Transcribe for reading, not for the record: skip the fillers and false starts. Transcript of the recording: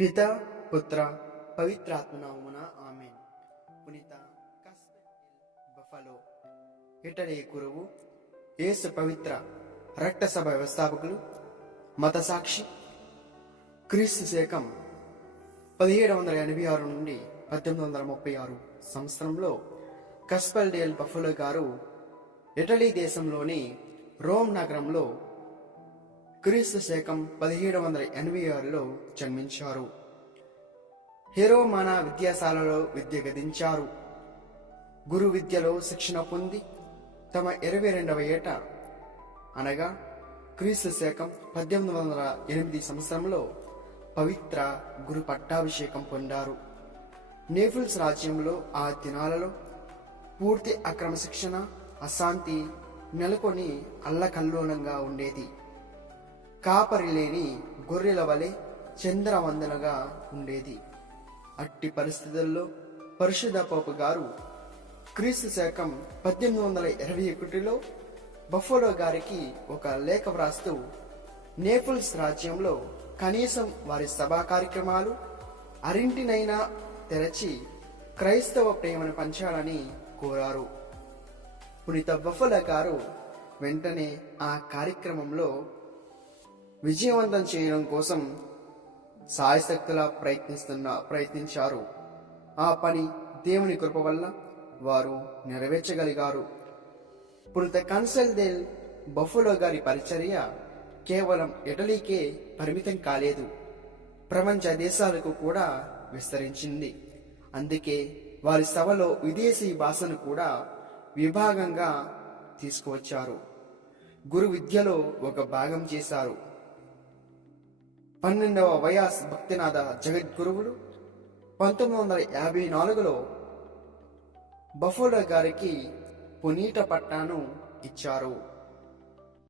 పిత పుత్ర పవిత్రాత్మనామమున ఆమెన్. పునీత కస్పెల్ బఫలో ఇటలీ గురువు, యేసు పవిత్ర రక్త సభ వ్యవస్థాపకులు, మత సాక్షి. క్రీస్తు శకం 1786 నుండి 1836 సంవత్సరంలో కస్పెల్ డెల్ బఫలో గారు ఇటలీ దేశంలోని రోమ్ నగరంలో క్రీస్తు శకం 1786లో జన్మించారు. హెరోమానా విద్యాశాలలో విద్య గదించారు. గురు విద్యలో శిక్షణ పొంది తమ 22వ ఏట అనగా క్రీస్తు శకం 1808 సంవత్సరంలో పవిత్ర గురు పట్టాభిషేకం పొందారు. నేపుల్స్ రాజ్యంలో ఆ దినాలలో పూర్తి అక్రమశిక్షణ, అశాంతి నెలకొని అల్లకల్లోలంగా ఉండేది. కాపరి లేని గొర్రెల వలె చంద్రవందనగా ఉండేది. అట్టి పరిస్థితుల్లో పరిశుద్ధ పోపు గారు క్రీస్తు శకం 1821లో బఫలో గారికి ఒక లేఖ వ్రాస్తూ నేపుల్స్ రాజ్యంలో కనీసం వారి సభా కార్యక్రమాలు అరింటినైనా తెరచి క్రైస్తవ ప్రేమను పంచాలని కోరారు. పునీత బఫలో గారు వెంటనే ఆ కార్యక్రమంలో విజయవంతం చేయడం కోసం సాయశక్తులా ప్రయత్నించారు. ఆ పని దేవుని కృప వల్ల వారు నెరవేర్చగలిగారు. పునీత కన్సెల్ డెల్ బఫలో గారి పరిచర్య కేవలం ఇటలీకే పరిమితం కాలేదు, ప్రపంచ దేశాలకు కూడా విస్తరించింది. అందుకే వారి సభలో విదేశీ భాషను కూడా విభాగంగా తీసుకువచ్చారు. గురు విద్యలో ఒక భాగం చేశారు. 12వ వయాస్ భక్తినాథ జగద్గురువులు 1954లో బఫలో గారికి పునీత పట్టాను ఇచ్చారు.